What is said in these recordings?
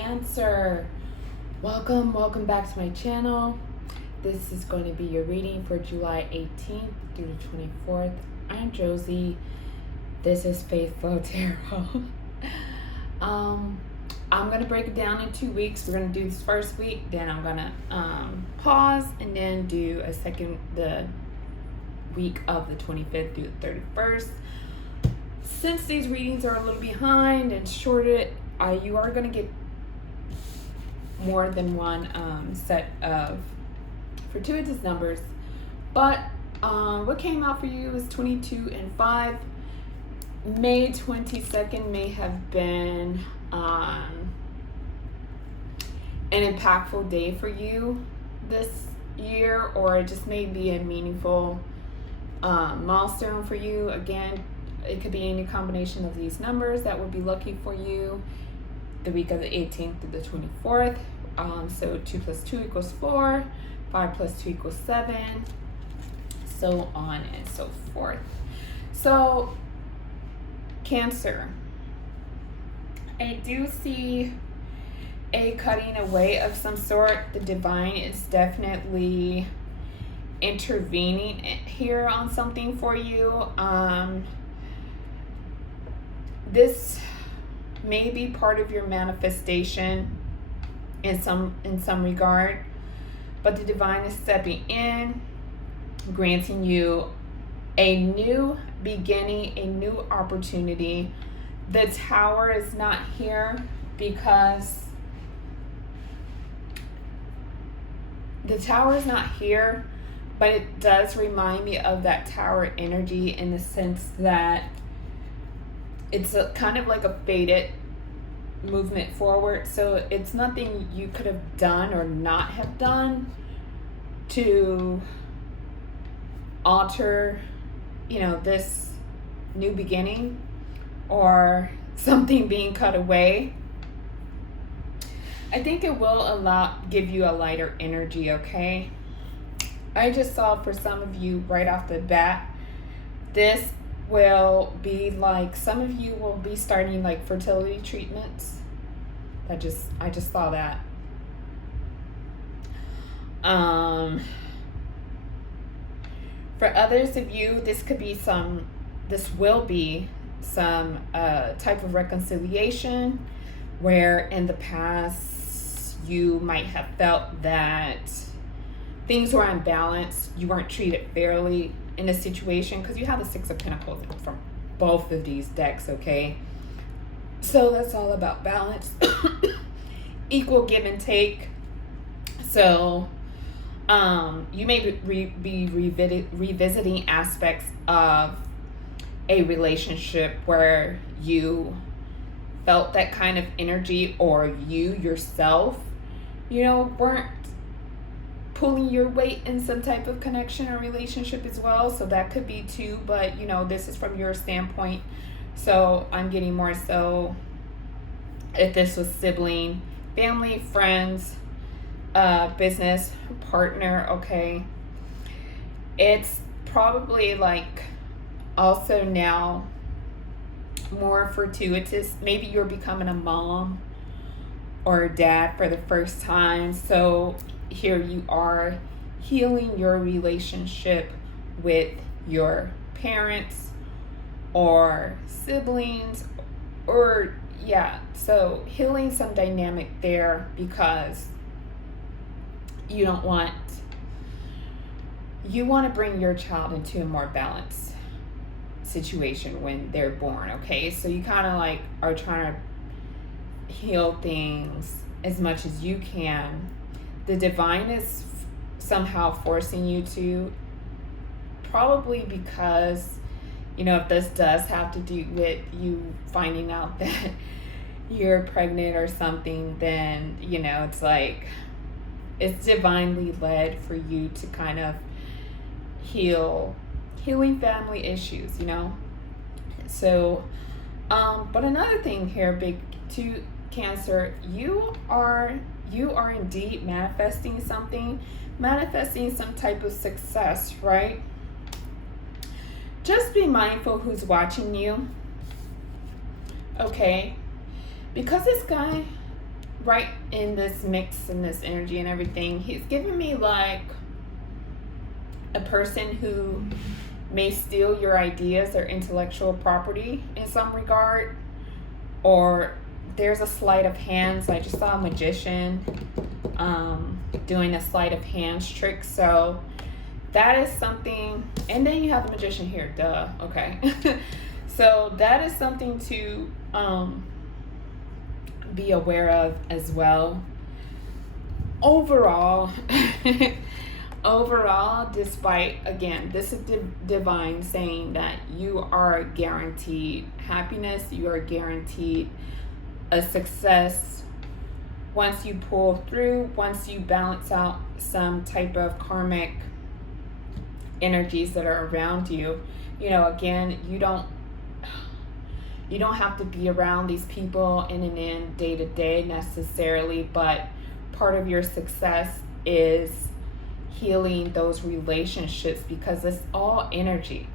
Cancer. Welcome back to my channel. This is going to be your reading for July 18th through the 24th. I'm Josie. This is Faithful Tarot. I'm going to break it down in 2 weeks. We're going to do this first week, then I'm going to pause and then do the week of the 25th through the 31st. Since these readings are a little behind and shorted, you are going to get more than one set of fortuitous numbers. But what came out for you is 22 and 5. May 22nd may have been an impactful day for you this year, or it just may be a meaningful milestone for you. Again, it could be any combination of these numbers that would be lucky for you the week of the 18th through the 24th. So 2 plus 2 equals 4, 5 plus 2 equals 7, so on and so forth. So Cancer, I do see a cutting away of some sort. The divine is definitely intervening here on something for you. This may be part of your manifestation in some regard, but the divine is stepping in, granting you a new beginning, a new opportunity. The Tower is not here because but it does remind me of that Tower energy in the sense that it's kind of like a faded movement forward. So it's nothing you could have done or not have done to alter, this new beginning or something being cut away. I think it will give you a lighter energy, okay? I just saw for some of you right off the bat, this will be like, some of you will be starting like fertility treatments. I just saw that. For others of you, this will be some type of reconciliation where in the past you might have felt that things were unbalanced, you weren't treated fairly in a situation, because you have the Six of Pentacles from both of these decks, okay? So that's all about balance, equal give and take. So you may be revisiting aspects of a relationship where you felt that kind of energy, or you yourself, weren't pulling your weight in some type of connection or relationship as well. So that could be too, but this is from your standpoint. So I'm getting more so if this was sibling, family, friends, business partner, okay? It's probably like also now more fortuitous. Maybe you're becoming a mom or a dad for the first time. So here you are healing your relationship with your parents or siblings, or so healing some dynamic there, because you want to bring your child into a more balanced situation when they're born, okay? So you kind of like are trying to heal things as much as you can. The divine is somehow forcing you to, probably because if this does have to do with you finding out that you're pregnant or something, then it's like it's divinely led for you to kind of healing family issues, So but another thing here, big to Cancer, you are indeed manifesting something, manifesting some type of success, right? Just be mindful who's watching you, okay? Because this guy right in this mix and this energy and everything, he's giving me like a person who may steal your ideas or intellectual property in some regard, or there's a sleight of hands. I just saw a magician doing a sleight of hands trick. So that is something. And then you have the magician here. Duh. Okay. So that is something to be aware of as well. Overall, despite, again, this is divine saying that you are guaranteed happiness, you are guaranteed a success once you pull through, once you balance out some type of karmic energies that are around you. You know, again, you don't have to be around these people in and in day to day necessarily, but part of your success is healing those relationships, because it's all energy.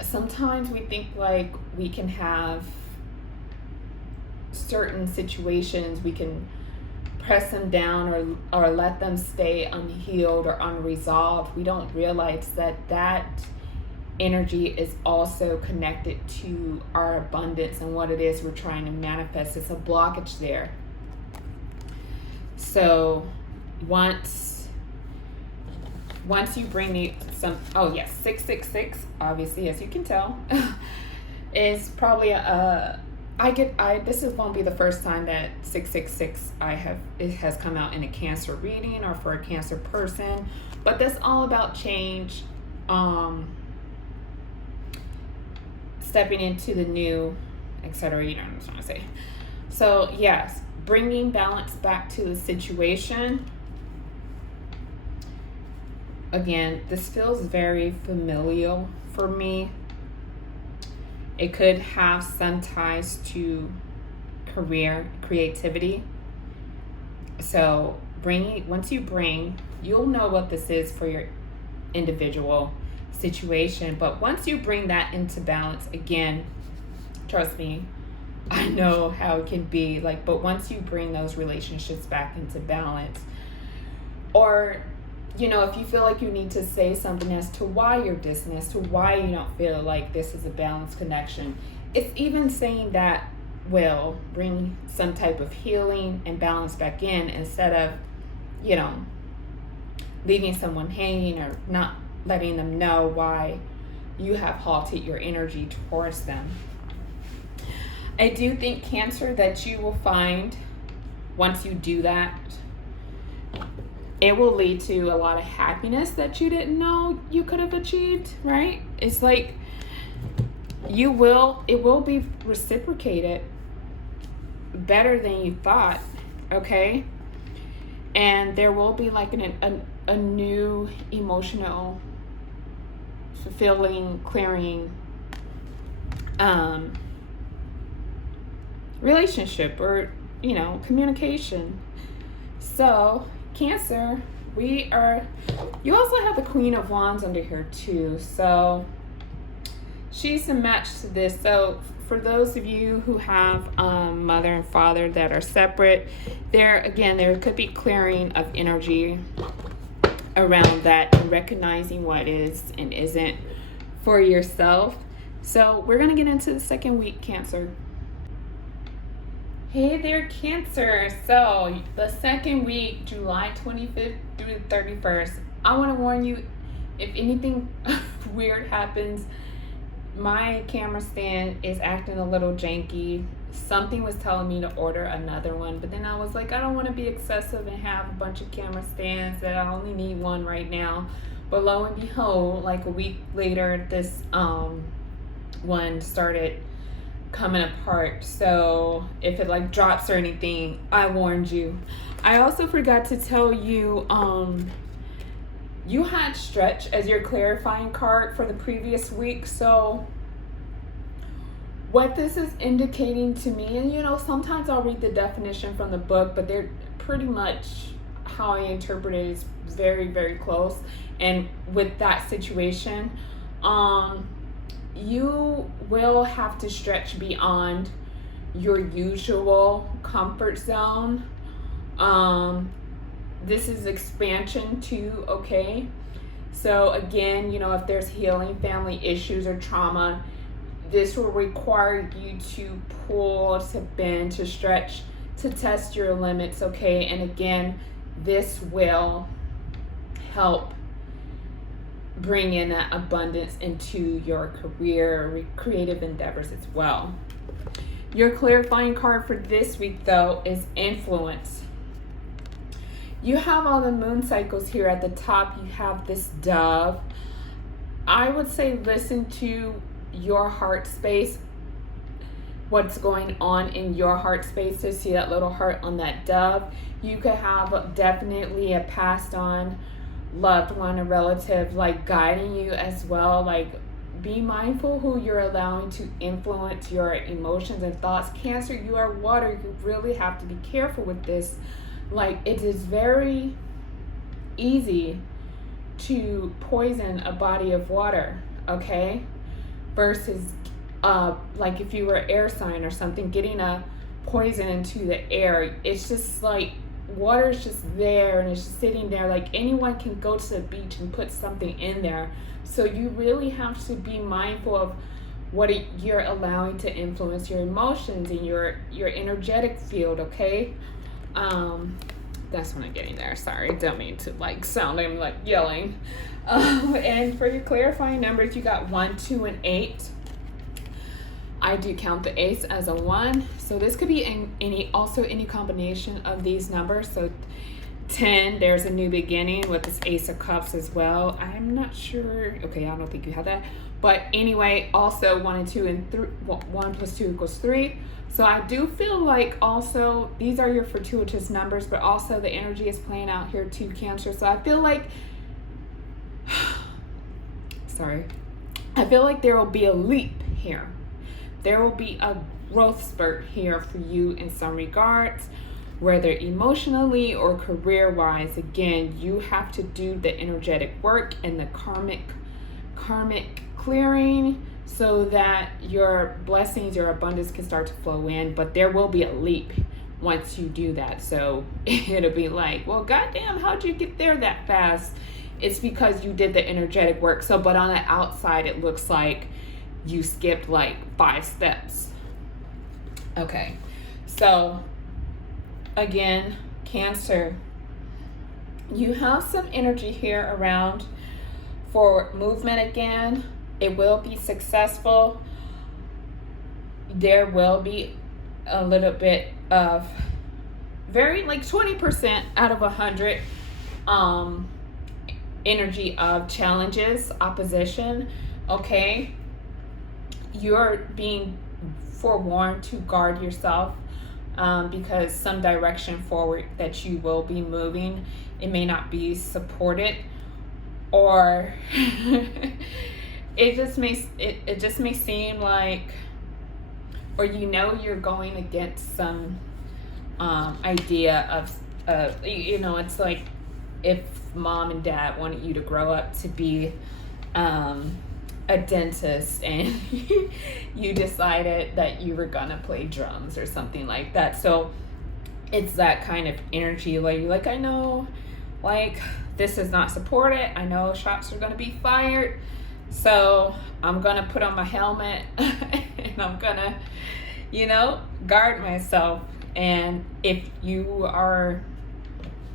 Sometimes we think like we can have certain situations, we can press them down or let them stay unhealed or unresolved. We don't realize that energy is also connected to our abundance and what it is we're trying to manifest. It's a blockage there. So once you bring oh yes, 666, obviously, as you can tell, is probably this is won't be the first time that 666 it has come out in a Cancer reading or for a Cancer person, but that's all about change, stepping into the new, etc. You know what I'm trying to say. So yes, bringing balance back to the situation. Again, this feels very familial for me. It could have some ties to career, creativity. So you'll know what this is for your individual situation. But once you bring that into balance, again, trust me, I know how it can be like, but once you bring those relationships back into balance, or you know, if you feel like you need to say something as to why you're dissing, as to why you don't feel like this is a balanced connection, it's even saying that will bring some type of healing and balance back in, instead of, you know, leaving someone hanging or not letting them know why you have halted your energy towards them. I do think, Cancer, that you will find once you do that, it will lead to a lot of happiness that you didn't know you could have achieved, right? It's like it will be reciprocated better than you thought, okay? And there will be like a new emotional, fulfilling, clearing relationship, or, you know, communication. So Cancer, you also have the Queen of Wands under here too, so she's a match to this. So for those of you who have mother and father that are separate, there could be clearing of energy around that and recognizing what is and isn't for yourself. So we're going to get into the second week, Cancer. Hey there, Cancer. So the second week, July 25th through the 31st, I want to warn you, if anything weird happens, my camera stand is acting a little janky. Something was telling me to order another one, but then I was like, I don't want to be excessive and have a bunch of camera stands that I only need one right now. But lo and behold, like a week later, this one started coming apart. So if it like drops or anything, I warned you. I also forgot to tell you, you had Stretch as your clarifying card for the previous week. So what this is indicating to me, and you know, sometimes I'll read the definition from the book, but they're pretty much how I interpret it is very, very close. And with that situation, you will have to stretch beyond your usual comfort zone. This is expansion too, okay? So again, if there's healing, family issues, or trauma, this will require you to pull, to bend, to stretch, to test your limits, okay? And again, this will help bring in that abundance into your career, creative endeavors as well. Your clarifying card for this week, though, is influence. You have all the moon cycles here at the top. You have this dove. I would say listen to your heart space, what's going on in your heart space, to see that little heart on that dove. You could have definitely a passed on loved one, a relative, like guiding you as well. Like, be mindful who you're allowing to influence your emotions and thoughts. Cancer, you are water. You really have to be careful with this. Like, it is very easy to poison a body of water, okay? Versus like if you were air sign or something, getting a poison into the air, it's just like water is just there and it's just sitting there. Like, anyone can go to the beach and put something in there. So you really have to be mindful of what you're allowing to influence your emotions and your energetic field, okay? That's what I'm getting there. Sorry, don't mean to like sounding like yelling. And for your clarifying numbers, you got 1, 2, and 8. I do count the ace as a 1, so this could be any combination of these numbers. So 10, there's a new beginning with this ace of cups as well. I'm not sure. Okay, I don't think you have that, but anyway, also 1 and 2 and 3. 1 plus 2 equals 3. So I do feel like also these are your fortuitous numbers, but also the energy is playing out here too, Cancer. So I feel like I feel like there will be a leap here. There will be a growth spurt here for you in some regards, whether emotionally or career-wise. Again, you have to do the energetic work and the karmic clearing so that your blessings, your abundance can start to flow in. But there will be a leap once you do that. So it'll be like, well, goddamn, how'd you get there that fast? It's because you did the energetic work. So, but on the outside, it looks like you skipped like 5 steps. Okay, so again, Cancer, you have some energy here around for movement again. It will be successful. There will be a little bit of very like 20% out of 100 energy of challenges, opposition, okay? You're being forewarned to guard yourself because some direction forward that you will be moving, it may not be supported, or it just may seem like, or you're going against some idea of it's like if mom and dad wanted you to grow up to be a dentist and you decided that you were gonna play drums or something like that. So it's that kind of energy where you're like, I know, like, this is not supported. I know shots are gonna be fired. So I'm gonna put on my helmet and I'm gonna, guard myself. And if you are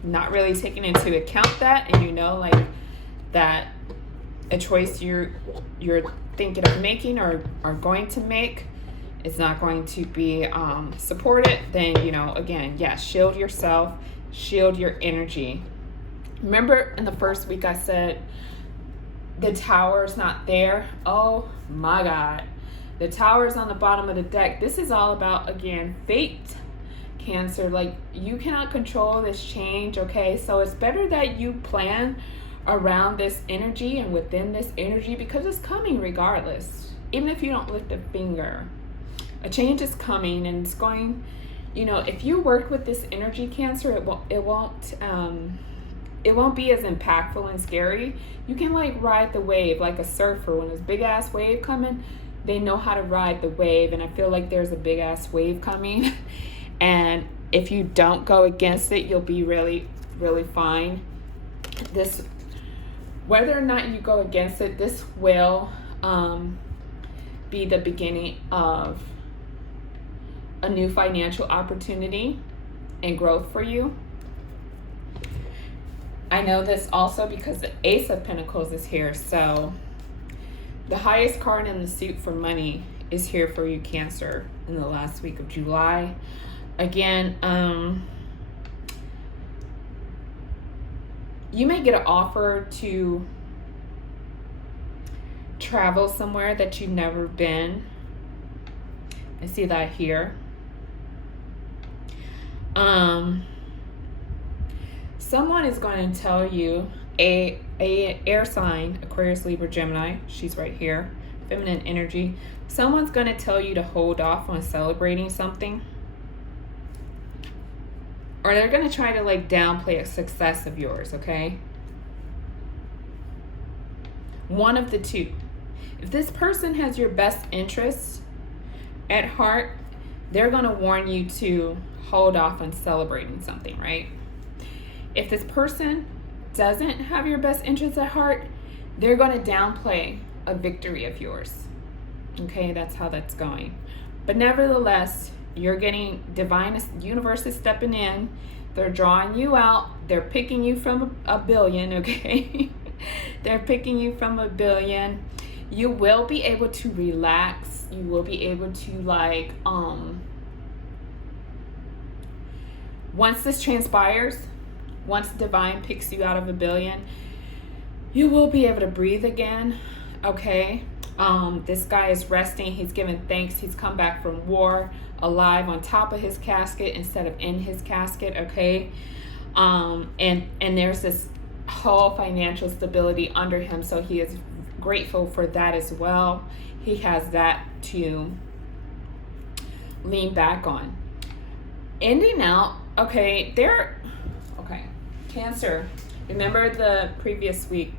not really taking into account that, and like that a choice you're thinking of making or are going to make is not going to be supported, then again, shield yourself, shield your energy. Remember in the first week I said the tower's not there. Oh my God, the tower's on the bottom of the deck. This is all about, again, fate, Cancer. Like, you cannot control this change, okay? So it's better that you plan around this energy and within this energy, because it's coming regardless. Even if you don't lift a finger, a change is coming, and it's going, if you work with this energy, Cancer, it won't be as impactful and scary. You can like ride the wave like a surfer. When this big ass wave coming, They know how to ride the wave, and I feel like there's a big ass wave coming. And if you don't go against it, you'll be really, really fine. This, whether or not you go against it, this will be the beginning of a new financial opportunity and growth for you. I know this also because the Ace of Pentacles is here. So the highest card in the suit for money is here for you, Cancer, in the last week of July. Again, you may get an offer to travel somewhere that you've never been. I see that here. Someone is going to tell you, a air sign, Aquarius, Libra, Gemini, she's right here, feminine energy. Someone's going to tell you to hold off on celebrating something. Or they're going to try to like downplay a success of yours, okay? One of the two. If this person has your best interests at heart, they're going to warn you to hold off on celebrating something, right? If this person doesn't have your best interests at heart, they're going to downplay a victory of yours. Okay, that's how that's going. But nevertheless, you're getting divine, universe is stepping in. They're drawing you out. They're picking you from a billion, okay? They're picking you from a billion. You will be able to relax. You will be able to like, once this transpires, once divine picks you out of a billion, you will be able to breathe again, okay? This guy is resting. He's giving thanks. He's come back from war alive on top of his casket instead of in his casket, okay? And there's this whole financial stability under him, so he is grateful for that as well. He has that to lean back on. Ending out, okay, Cancer, remember the previous week,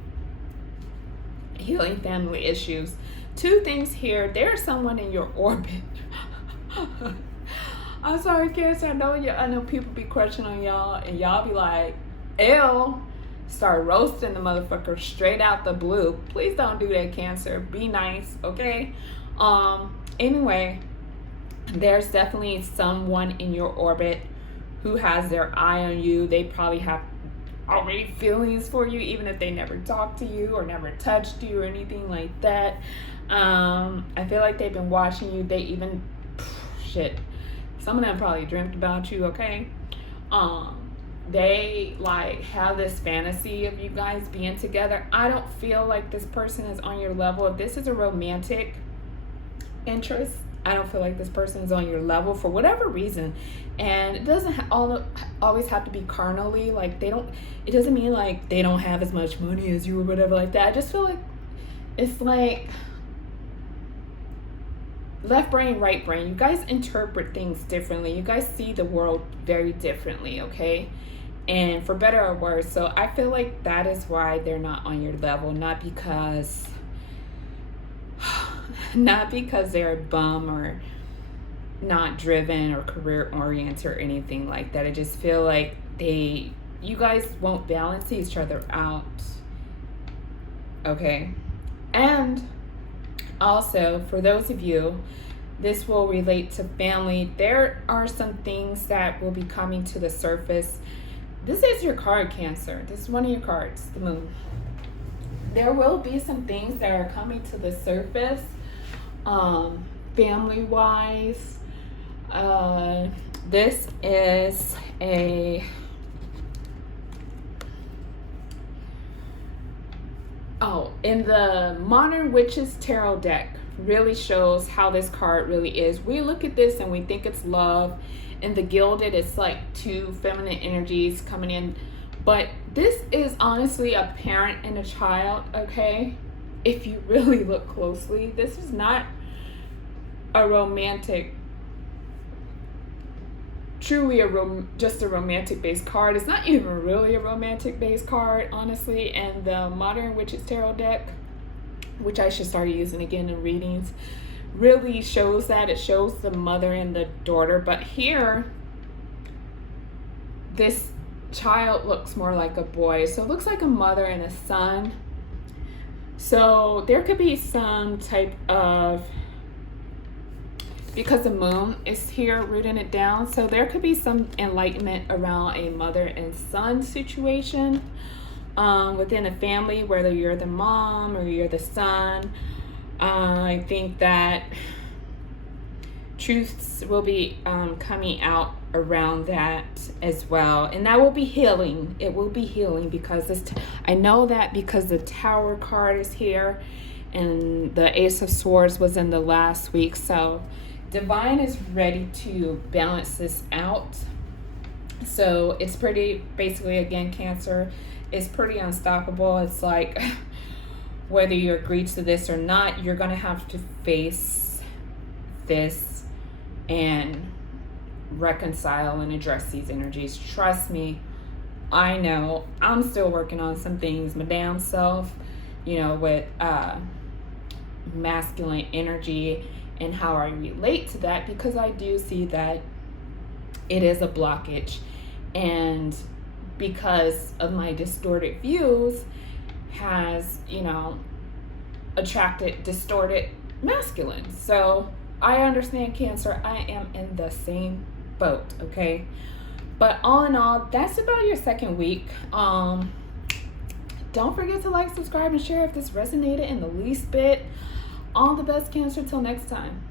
healing family issues. Two things here. There's someone in your orbit. I'm sorry, Cancer. I know people be crushing on y'all, and y'all be like, ew, start roasting the motherfucker straight out the blue. Please don't do that, Cancer. Be nice, okay? Anyway, there's definitely someone in your orbit who has their eye on you. They probably have already feelings for you, even if they never talked to you or never touched you or anything like that. I feel like they've been watching you. They even, some of them probably dreamt about you, okay? They like have this fantasy of you guys being together. I don't feel like this person is on your level. If this is a romantic interest, I don't feel like this person is on your level for whatever reason. And it doesn't always have to be carnally. Like it doesn't mean like they don't have as much money as you or whatever like that. I just feel like it's like left brain, right brain. You guys interpret things differently. You guys see the world very differently, okay? And for better or worse. So I feel like that is why they're not on your level. Not because they're a bum or not driven or career oriented or anything like that. I just feel like you guys won't balance each other out, okay? And also, for those of you, this will relate to family. There are some things that will be coming to the surface. This is your card, Cancer. This is one of your cards, the Moon. There will be some things that are coming to the surface, family-wise. This is in the Modern Witches Tarot deck, really shows how this card really is. We look at this and we think it's love. In the Gilded, it's like two feminine energies coming in. But this is honestly a parent and a child, okay? If you really look closely, this is not a romantic, truly just a romantic based card. It's not even really a romantic based card, honestly. And the Modern Witches Tarot deck, which I should start using again in readings, really shows that. It shows the mother and the daughter. But here, this child looks more like a boy. So it looks like a mother and a son. So there could be some type of, because the moon is here rooting it down, so there could be some enlightenment around a mother and son situation within a family, whether you're the mom or you're the son. I think that truths will be coming out around that as well, and that will be healing. It will be healing, because this I know that because the Tower card is here and the Ace of Swords was in the last week. So Divine is ready to balance this out. So it's pretty, basically, again, Cancer is pretty unstoppable. It's like, whether you agree to this or not, you're going to have to face this and reconcile and address these energies. Trust me, I know. I'm still working on some things, my damn self, with masculine energy and how I relate to that, because I do see that it is a blockage, and because of my distorted views has, attracted distorted masculine. So I understand, Cancer. I am in the same boat, okay? But all in all, that's about your second week. Don't forget to like, subscribe, and share if this resonated in the least bit. All the best, Cancer. Till next time.